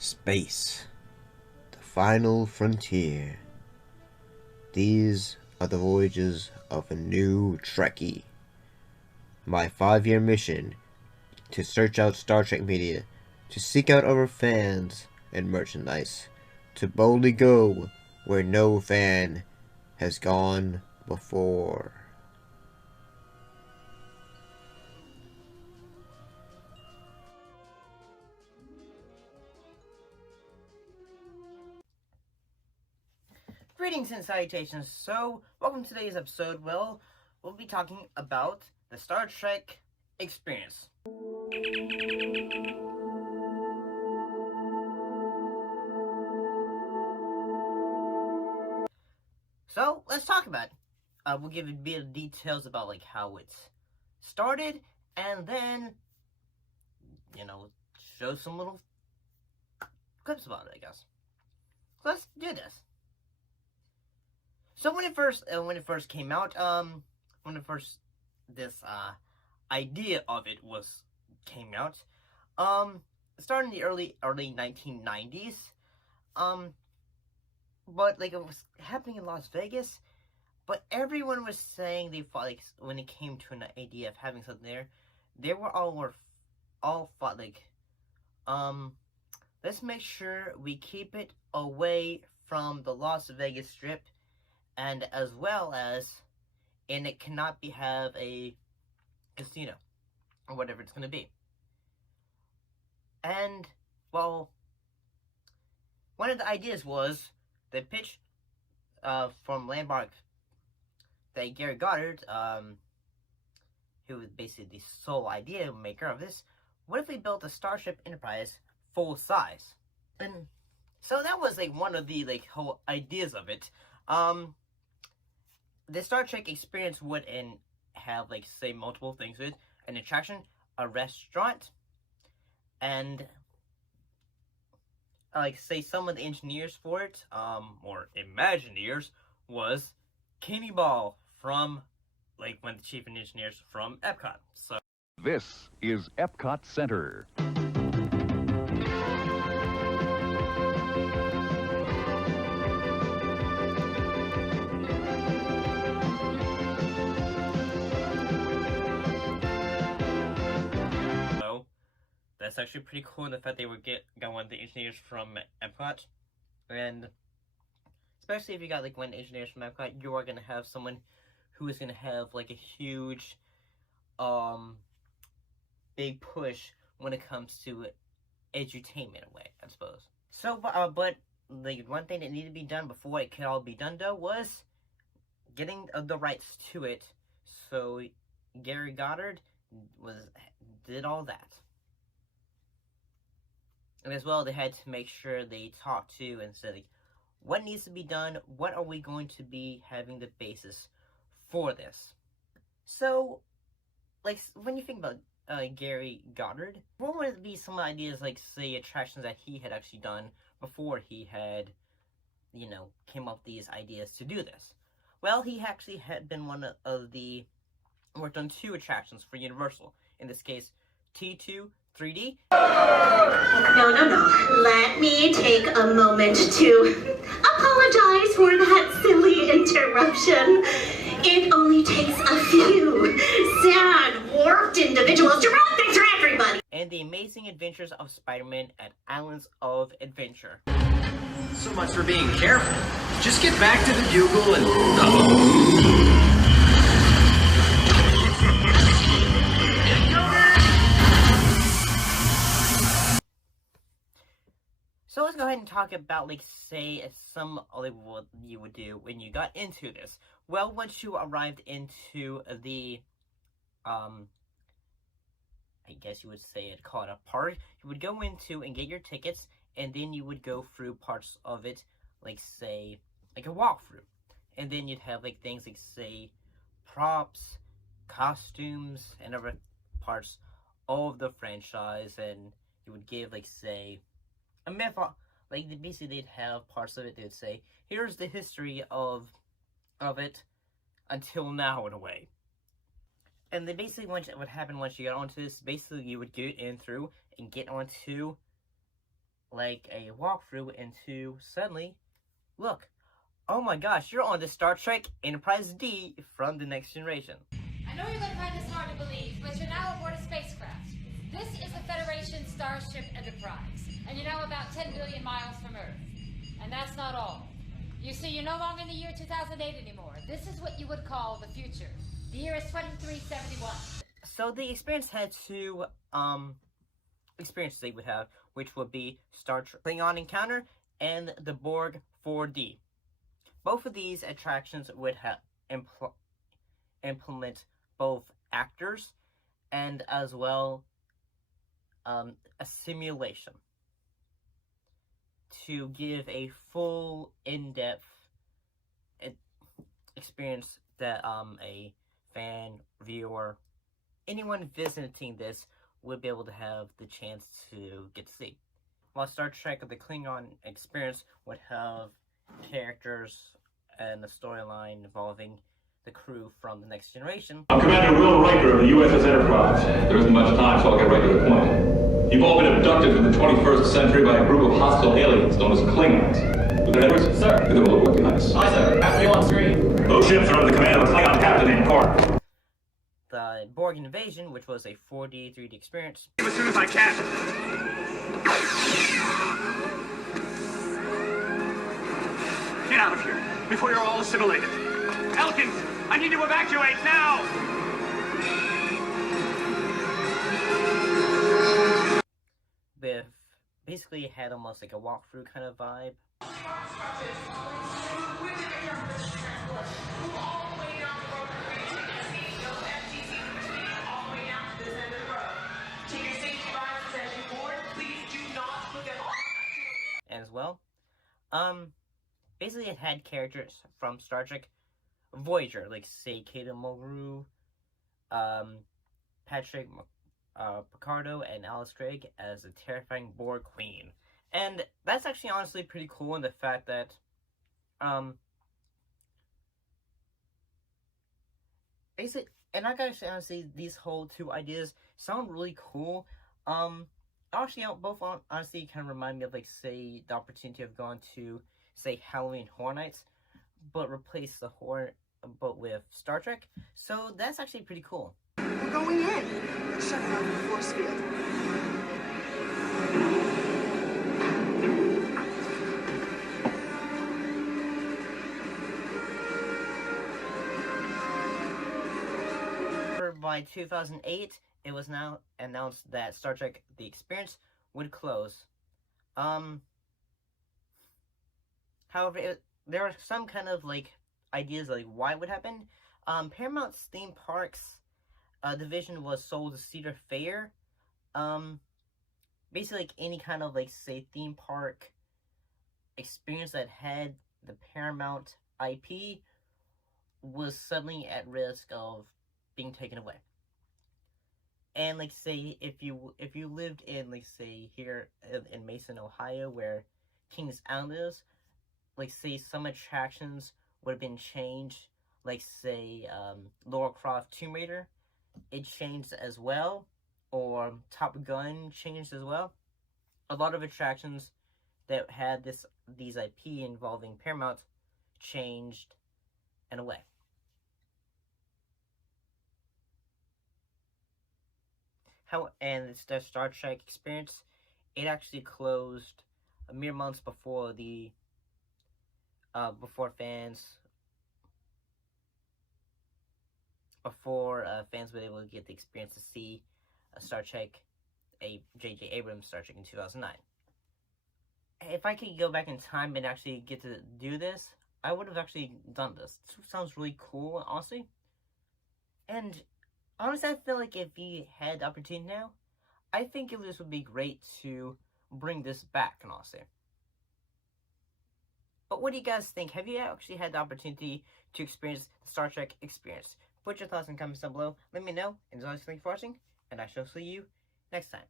Space, the final frontier. These are the voyages of a new Trekkie. My 5-year mission to search out Star Trek media, to seek out our fans and merchandise, to boldly go where no fan has gone before. Greetings and salutations. So, welcome to today's episode. Well, we'll be talking about the Star Trek experience. So, let's talk about it. We'll give a bit of details about how it started, and then, show some little clips about it, I guess. So let's do this. So when it first came out, this idea of it came out, started in the early 1990s, but it was happening in Las Vegas, but everyone was saying they thought when it came to an idea of having something there, they were all thought let's make sure we keep it away from the Las Vegas Strip. And as well as, and it cannot have a casino, or whatever it's going to be. And, well, one of the ideas was the pitch from Landmark that Gary Goddard, who was basically the sole idea maker of this, what if we built a Starship Enterprise full size? And so that was one of the whole ideas of it. The Star Trek experience would have say multiple things with an attraction, a restaurant, and say some of the engineers for it, or Imagineers, was Kenny Ball from one of the chief engineers from Epcot. So this is Epcot Center. That's actually pretty cool, the fact they would got one of the engineers from Epcot. And especially if you got one of the engineers from Epcot, you are going to have someone who is going to have a huge big push when it comes to edutainment, in a way, I suppose. So, but one thing that needed to be done before it could all be done, though, was getting the rights to it. So Gary Goddard did all that. And as well, they had to make sure they talked to and said, what needs to be done? What are we going to be having the basis for this? So, when you think about Gary Goddard, what would be some ideas, say, attractions that he had actually done before he had, came up with these ideas to do this? Well, he actually had been worked on 2 attractions for Universal. In this case, T2 3D. No. Let me take a moment to apologize for that silly interruption. It only takes a few sad, warped individuals to ruin things for everybody. And the Amazing Adventures of Spider-Man at Islands of Adventure. So much for being careful. Just get back to the bugle and... So let's go ahead and talk about, say, some of what you would do when you got into this. Well, once you arrived into the, I guess you would say call it a park, you would go into and get your tickets, and then you would go through parts of it, say, a walkthrough. And then you'd have, things say, props, costumes, and other parts of the franchise, and you would give, say, a myth, basically they'd have parts of it, they'd say, here's the history of it until now, in a way. And then basically what happened once you got onto this, basically you would get in through and get onto like a walkthrough into suddenly, look, oh my gosh, you're on the Star Trek Enterprise D from the Next Generation. I know you're going to find this hard to believe, but you're now aboard a spacecraft. This is the Federation Starship Enterprise, and you're now about 10 billion miles from Earth. And that's not all. You see, you're no longer in the year 2008 anymore. This is what you would call the future. The year is 2371. So the experience had two experiences they would have, which would be Star Trek Klingon Encounter and the Borg 4D. Both of these attractions would have implement both actors and as well a simulation to give a full in-depth experience that a fan, viewer, anyone visiting this would be able to have the chance to get to see. While Star Trek The Klingon Experience would have characters and the storyline involving the crew from the Next Generation. I'm Commander Will Riker of the USS Enterprise. There isn't much time, so I'll get right to the point. You've all been abducted from the 21st century by a group of hostile aliens known as Klingons. Lieutenant Edwards? Sir. Get the bullet behind us. Aye, sir. After you on screen. Those ships are under the command of a Klingon captain named Kork. The Borg Invasion, which was a 4D, 3D experience. As soon as I can. Get out of here before you're all assimilated. Elkins, I need to evacuate now! With basically it had almost like a walkthrough kind of vibe. As well. Basically it had characters from Star Trek Voyager, like say Kata Mulgrew, Patrick Picardo, and Alice Craig as a terrifying Borg Queen. And that's actually honestly pretty cool in the fact that basically, and I gotta say honestly, these whole two ideas sound really cool. Actually, both honestly kind of remind me of, like, say, the opportunity of going to, say, Halloween Horror Nights, but replace the horror, but with Star Trek. So that's actually pretty cool. We're going in. Let's shut out the force field. By 2008, it was now announced that Star Trek The Experience would close. However, there are some kind of, like, ideas, like, why it would happen. Paramount's theme parks division was sold to Cedar Fair. Basically, like, any kind of, like, say, theme park experience that had the Paramount IP was suddenly at risk of being taken away. And, like, say, if you lived in, like, say, here in Mason, Ohio, where Kings Island is, like, say, some attractions would have been changed, like, say, Lara Croft Tomb Raider, it changed as well, or Top Gun changed as well. A lot of attractions that had these IP involving Paramount changed in a way. And it's the Star Trek Experience, it actually closed a mere months before the fans were able to get the experience to see Star Trek, J.J. Abrams Star Trek in 2009. If I could go back in time and actually get to do this, I would have actually done this. This sounds really cool, honestly. And honestly, I feel like if you had the opportunity now, I think this would be great to bring this back, honestly. But what do you guys think? Have you actually had the opportunity to experience the Star Trek Experience? Put your thoughts in the comments down below. Let me know. And as always, thank you for watching. And I shall see you next time.